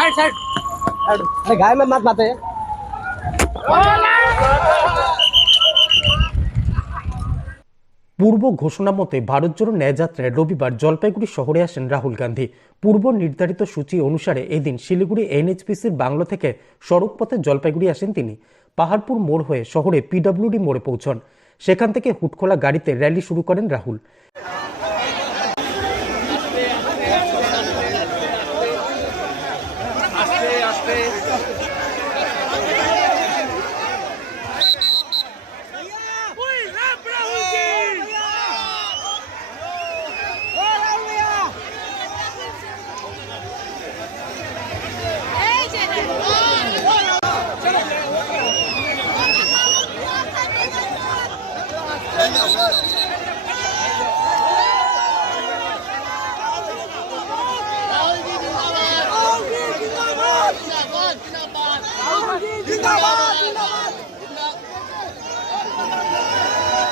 Side अरे गाय में मत माते পূর্ব ঘোষণা মতে ভারত জোড়ো ন্যায়যাত্রায় রবিবার জলপাইগুড়ি শহরে আসেন রাহুল গান্ধী পূর্ব নির্ধারিত সূচি অনুসারে এদিন শিলিগুড়ি এনএইচপিসির বাংলো থেকে সড়কপথে জলপাইগুড়ি আসেন তিনি পাহাড়পুর মোড় হয়ে শহরে পিডব্লিউডি মোড়ে পৌঁছন সেখান থেকে হুটখোলা গাড়িতে র্যালি শুরু করেন রাহুল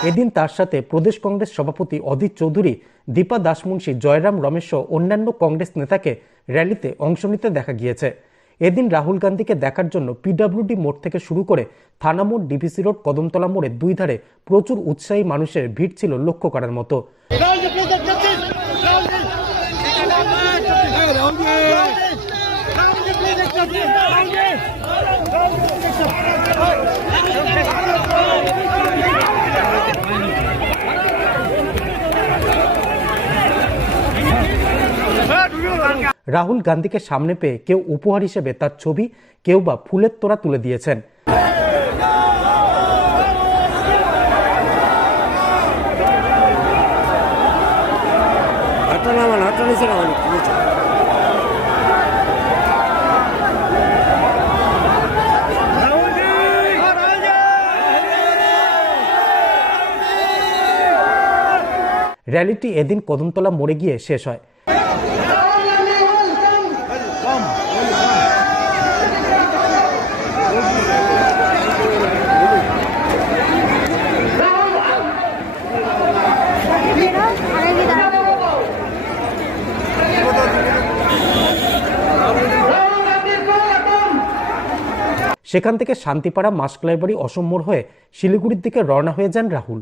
এদিন তার সাথে প্রদেশ কংগ্রেস সভাপতি অধীর চৌধুরী, দীপা দাসমুন্সী জয়রাম রমেশ অন্যান্য কংগ্রেস নেতাকে র্যালিতে অংশ নিতে দেখা গিয়েছে। এদিন রাহুল গান্ধীকে দেখার জন্য পিডাব্লিউডি মোড় থেকে শুরু করে থানা মোড়, ডিভিসি রোড, কদমতলা মোড়ে দুই ধারে প্রচুর উৎসাহী মানুষের ভিড় ছিল লক্ষ্য করার মতো। রাহুল গান্ধীকে সামনে পেয়ে কেউ উপহার হিসেবে তার ছবি কেউ বা ফুলের তোড়া তুলে দিয়েছেন। র্যালিটি এদিন কদমতলা মোড়ে গিয়ে শেষ হয়। সেখান থেকে শান্তিপাড়া মাসকলাইবাড়ি অসম অসম্মর হয়ে শিলিগুড়ির দিকে রওনা হয়ে যান রাহুল।